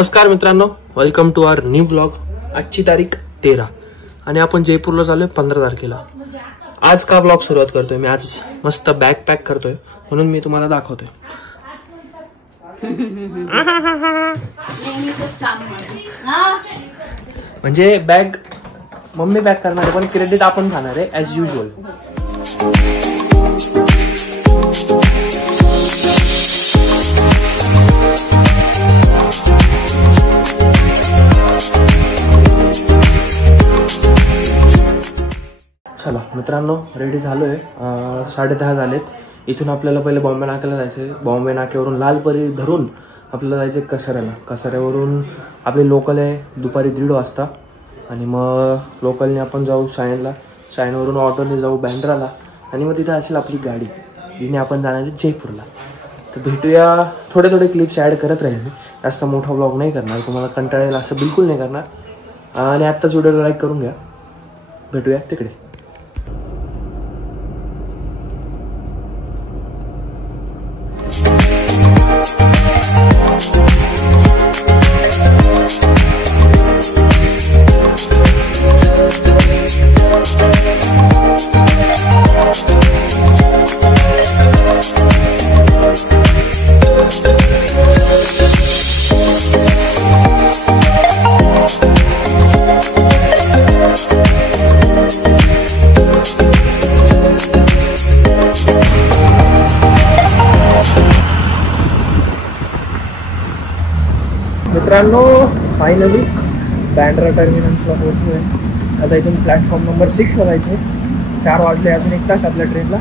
नमस्कार मित्रांनो, welcome to our new blog. आजची तारीख 13 आणि आपण जयपूरला चाललोय 15 तारखेला। आज का ब्लॉग सुरुवात करतोय मी, आज मस्त बॅग पॅक करतोय म्हणून मी तुम्हाला दाखवतोय। म्हणजे बॅग मम्मी पॅक करणार आहे पण क्रेडिट आपण खाणार आहे ॲज युजुअल। चला मित्रांनो, रेडी झालोय। 10:30 झालेत। इथून आपल्याला पहिले बॉम्बे नाक्याला जायचंय। बॉम्बे नाक्यावरून लालपरी धरून आपल्याला जायचंय कसाऱ्याला। कसाऱ्यावरून आपली लोकल आहे दुपारी 1:30 वाजता आणि मग लोकलने आपण जाऊ शायनला। शायनवरून ऑटोने जाऊ बँड्राला आणि मग तिथे असेल आपली गाडी, जिने आपण जाणार आहे जयपूरला। तर भेटूया। थोडे क्लिप्स ॲड करत राहील मी, जास्त मोठा ब्लॉग नाही करणार, तुम्हाला कंटाळेल असं बिलकुल नाही करणार। आणि आत्ताच व्हिडिओला लाईक करून घ्या। भेटूया तिकडे। मित्रांनो, फायनली बँड्रा टर्मिनल्सला पोहोचलो आहे। आता इथून प्लॅटफॉर्म नंबर 6ला जायचं आहे। 4 वाजले, अजून 1 तास आपल्या ट्रेनला।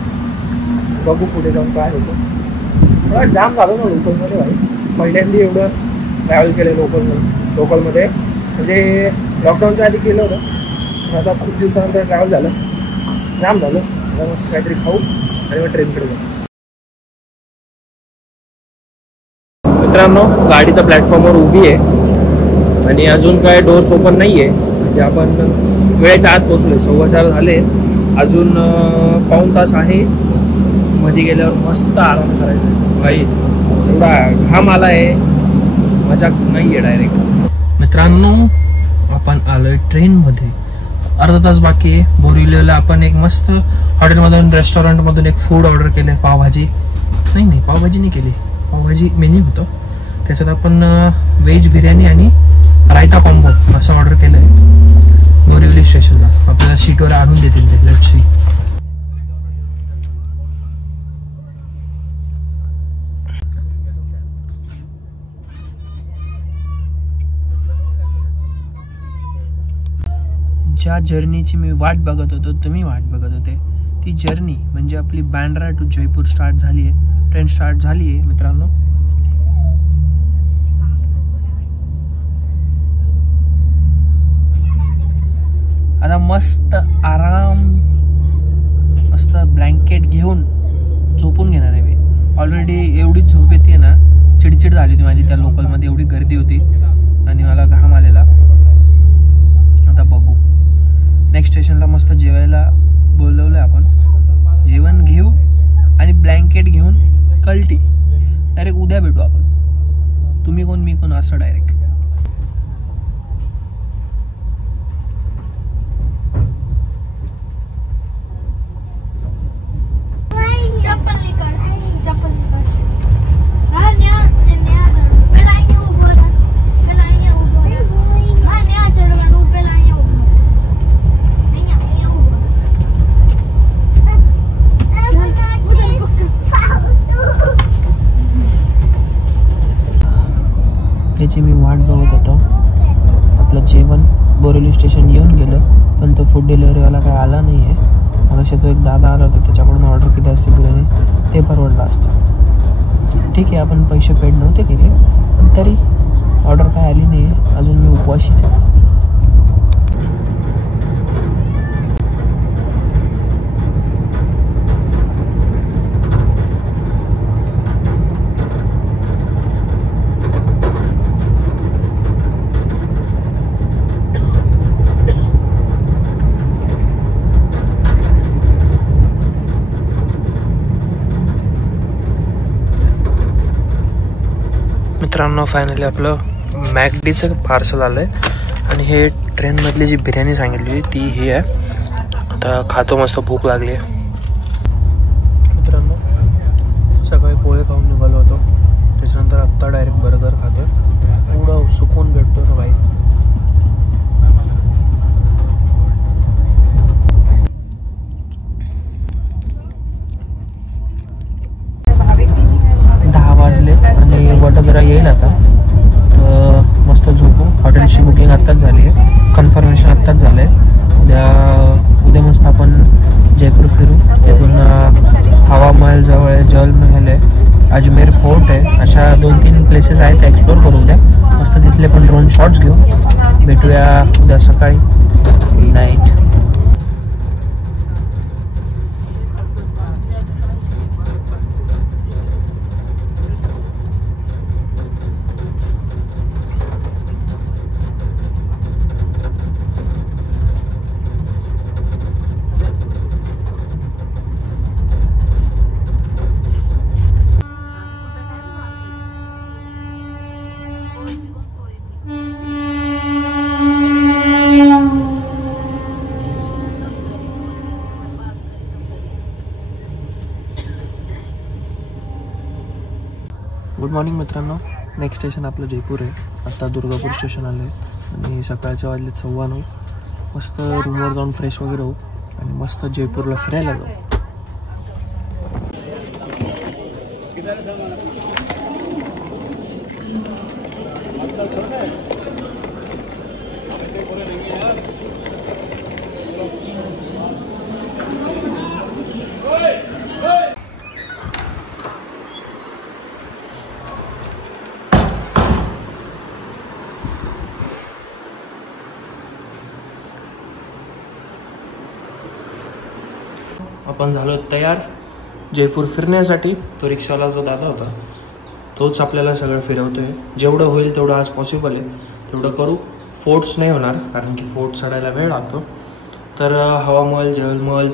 बघू पुढे जाऊन काय होतं। थोडा जाम झालो ना लोकलमध्ये भाई। पहिल्यांदा एवढं ट्रॅव्हल केलं लोकलमध्ये, म्हणजे लॉकडाऊनच्या आधी केलं होतं, पण आता खूप दिवसानंतर ट्रॅव्हल झालं, जाम झालं। मस्त काहीतरी खाऊ आणि मग ट्रेनकडे जाऊ। मित्रांनो, गाडी तर प्लॅटफॉर्मवर उभी आहे आणि अजून काय डोर्स ओपन नाही आहे, म्हणजे आपण वेळेच्या आत पोहोचलो। 4:15 झाले, अजून पाऊण तास आहे। मध्ये गेल्यावर मस्त आराम करायचा आहे भाई। एवढा घाम आला आहे, मजा नाही आहे डायरेक्ट। मित्रांनो, आपण आलोय ट्रेनमध्ये। अर्धा तास बाकी आहे। बोरिवलीला आपण एक मस्त हॉटेलमधून रेस्टॉरंटमधून एक फूड ऑर्डर केलं, पावभाजी नाही पावभाजी नाही केली, पावभाजी मेन्यू होतं, त्याच्यात आपण व्हेज बिर्याणी आणि रायता कॉम्बो असं ऑर्डर केलं आहे। बोरिवली स्टेशनला आपल्याला सीटवर आणून देतील ते। Let's see. ज्या जर्नीची मी वाट बघत होतो, तुम्ही वाट बघत होते, ती जर्नी म्हणजे आपली बँड्रा टू जयपूर स्टार्ट झाली आहे। ट्रेन स्टार्ट झाली आहे मित्रांनो। आता मस्त आराम, मस्त ब्लँकेट घेऊन झोपून घेणार आहे मी। ऑलरेडी एवढी झोप येते ना, चिडचिड झाली होती माझी। त्या लोकलमध्ये एवढी गर्दी होती आणि मला घाम आलेला। आता बघू, नेक्स्ट स्टेशनला मस्त जेवायला बोलवलं आपण, जेवण घेऊ आणि ब्लँकेट घेऊन कल्टी डायरेक्ट उद्या भेटू आपण। तुम्ही कोण मी कोण असं डायरेक्ट। त्याची मी वाट बघत होतो। आपलं जेवण बोरिवली स्टेशन येऊन गेलं, पण तो फूड डिलिव्हरीवाला काय आला नाही आहे। मग अशा तो एक दादा आला होता, त्याच्याकडून ऑर्डर केली असते बिर्याणी, ते परवडलं असतं। ठीक आहे, आपण पैसे पेड नव्हते केले, पण तरी ऑर्डर काय आली नाही आहे। अजून मी उपवाशीच आहे। मित्रांनो फायनली आपलं मॅकडीचं पार्सल आलं आहे आणि हे ट्रेनमधली जी बिर्याणी सांगितली ती ही आहे. आता खातो, मस्त भूक लागली आहे. मित्रांनो सकाळी पोहे खाऊन निघालो होतो, त्याच्यानंतर आत्ता डायरेक्ट बर्गर खातो. एवढं सुकून भेटतो ना भाई. आणि वडोदरा येईल आता. तर मस्त झोपू. हॉटेलची बुकिंग आत्ताच झाली आहे, कन्फर्मेशन आत्ताच झालं आहे. उद्या मस्त आपण जयपूर फिरू. तिथून हवा महल जवळ आहे, जल महल आहे, अजमेर फोर्ट आहे, अशा 2-3 प्लेसेस आहेत एक्सप्लोर करू उद्या. मस्त तिथले पण ड्रोन शॉट्स घेऊ. भेटूया उद्या सकाळी. Good night. गुड मॉर्निंग मित्रांनो. नेक्स्ट स्टेशन आपलं जयपूर आहे. आत्ता दुर्गापूर स्टेशन आलं आहे आणि सकाळच्या वाजले 9:15. मस्त रूमवर जाऊन फ्रेश वगैरे होऊ आणि मस्त जयपूरला फिरायला जाऊ. आपण झालो तयार जयपूर फिरण्यासाठी. तो रिक्षावाला जो दादा होता तोच आपल्याला सगळं फिरवतोय. जेवढं होईल तेवढं आज पॉसिबल आहे तेवढं करू. फोर्ट्स नाही होणार कारण की फोर्ट चढायला वेळ लागतो. तर हवा महल, जल महल,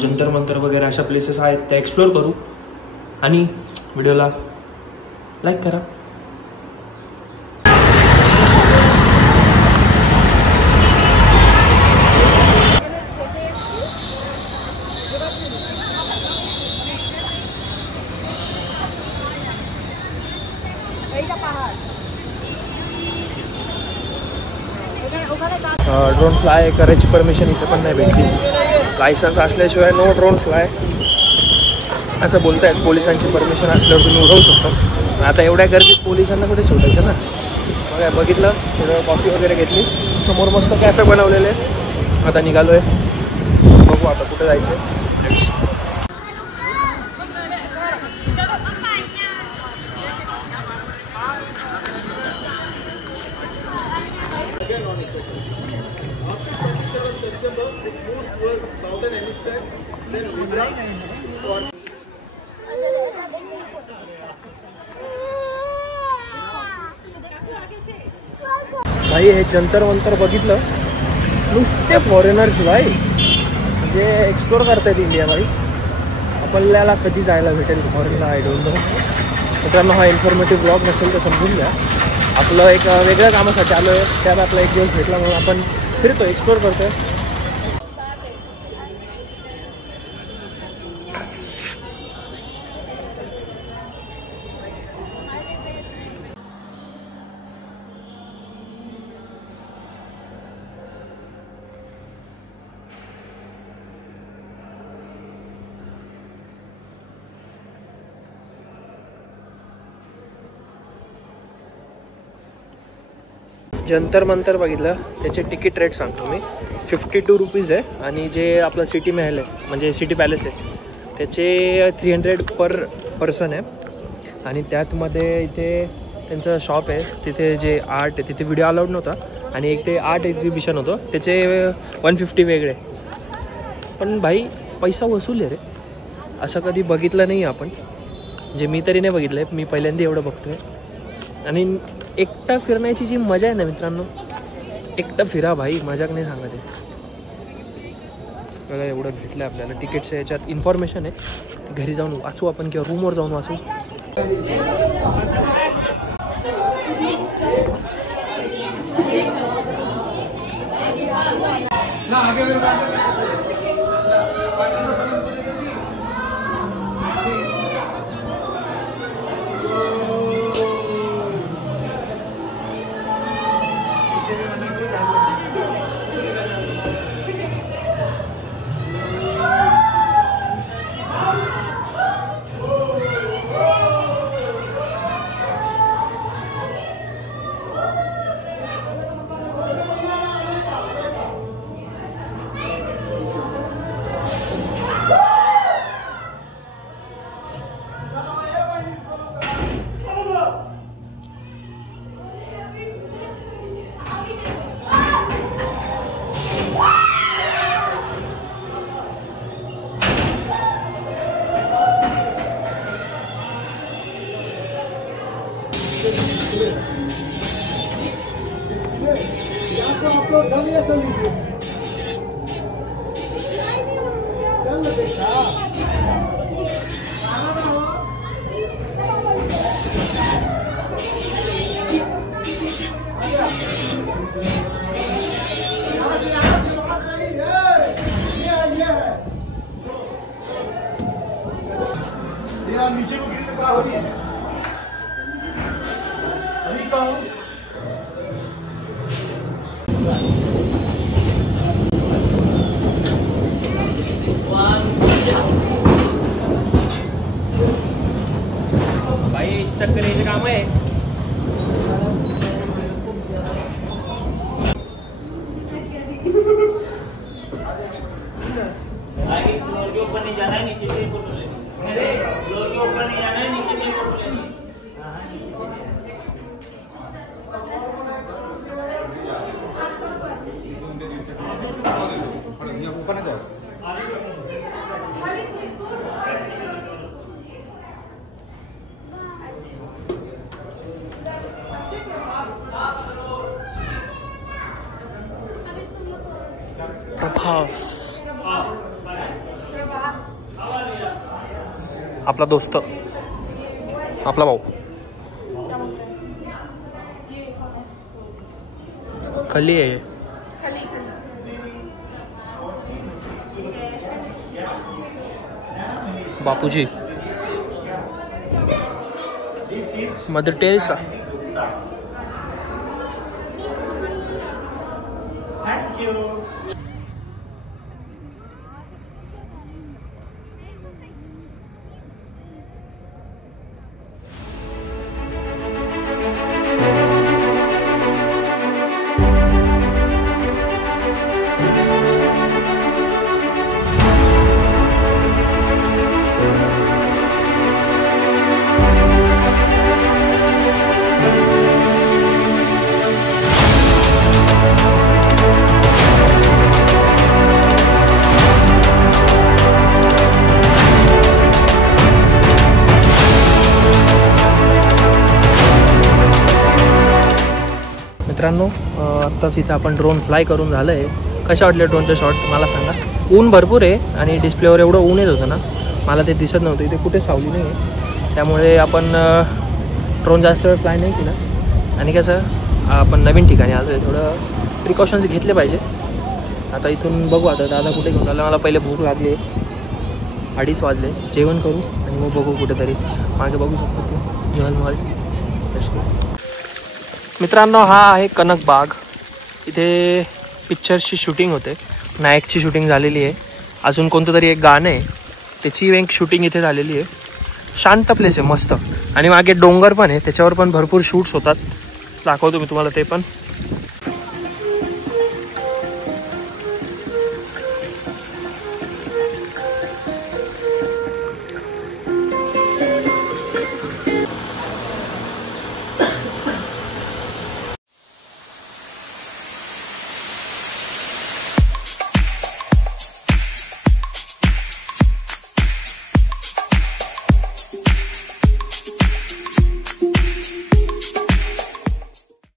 जंतर मंतर वगैरे अशा प्लेसेस आहेत त्या एक्सप्लोर करू. आणि व्हिडिओला लाईक करा. ड्रोन फ्लाय करायची परमिशन इथे पण नाही भेटली. लायसन्स असल्याशिवाय नो ड्रोन फ्लाय असं बोलत आहेत. पोलिसांची परमिशन असल्यावर तुम्ही उडवू शकता. आता एवढ्या गर्दीत पोलिसांना कुठे सोडायचं ना. मग बघितलं, थोडं कॉफी वगैरे घेतली. समोर मस्त कॅफे बनवलेले. आता निघालो आहे, बघू आता कुठे जायचं आहे. भाई हे जंतर मंतर बघितलं, नुसते फॉरेनर्स भाई, म्हणजे एक्सप्लोर करतायत इंडिया भाई. आपल्याला कधी जायला भेटेल फॉरेनला आय डोंट नो. मित्रांनो हा इन्फॉर्मेटिव्ह ब्लॉग नसेल तर समजून घ्या. आपलं एक वेगळ्या कामासाठी आलो आहे, त्यात आपला एक दिवस भेटला म्हणून आपण फिरतो, एक्सप्लोर करतोय. जंतर मंतर बघितलं, त्याचे तिकीट रेट सांगतो मी. 52 रुपीज आहे. आणि जे आपलं सिटी महल आहे म्हणजे सिटी पॅलेस आहे त्याचे 300 पर पर्सन आहे. आणि त्यातमध्ये इथे त्यांचं शॉप आहे, तिथे जे आर्ट आहे तिथे व्हिडिओ अलाउड नव्हता. आणि एक ते आर्ट एक्झिबिशन होतं त्याचे 150 वेगळे. पण भाई पैसा वसूल आहे रे, असं कधी बघितलं नाही आपण. जे मी तरी नाही बघितलं आहे, मी पहिल्यांदा एवढं बघतो आहे. आणि एकटा फिरण्याची जी मजा आहे ना मित्रांनो, एकटा फिरा भाई, मजाक नाही सांगत आहे. बघा एवढं भेटलं आपल्याला. तिकीटचं याच्यात इन्फॉर्मेशन आहे, घरी जाऊन वाचू आपण किंवा रूमवर जाऊन वाचू. भाई चक्करेचं काम आहे. फ्लोर के ऊपर नहीं जाना है, नीचे से फोटो लेनी है. फ्लोर के ऊपर नहीं जाना है, नीचे से फोटो लेनी है. प्रभास आपला दोस्त, आपला भाऊ. खली आहे. बापूजी, मदर टेरेसा. Thank you. मित्रांनो, आत्ताच इथं आपण ड्रोन फ्लाय करून झालं आहे. कशा वाटले ड्रोनचे शॉट मला सांगा. ऊन भरपूर आहे आणि डिस्प्लेवर एवढं ऊन येत होतं ना, मला ते दिसत नव्हतं. इथे कुठे सावली नाही आहे, त्यामुळे आपण ड्रोन जास्त वेळ फ्लाय नाही केला. आणि कसं आपण नवीन ठिकाणी आलो आहे, थोडं प्रिकॉशन्स घेतले पाहिजे. आता इथून बघू, आता दादा कुठे घेऊन आला. मला पहिले भूक लागली, 2:30 वाजले. जेवण करू आणि मग बघू कुठेतरी. मागे बघू शकतो जहल महल. मित्रांनो, हा आहे कनक बाग. इथे पिक्चरची शूटिंग होते. नायकची शूटिंग झालेली आहे. अजून कोणतं तरी एक गाणं आहे, त्याची एक शूटिंग इथे झालेली आहे. शांत प्लेस आहे मस्त. आणि मागे डोंगर पण आहे, त्याच्यावर पण भरपूर शूट्स होतात. दाखवतो मी तुम्हाला ते पण.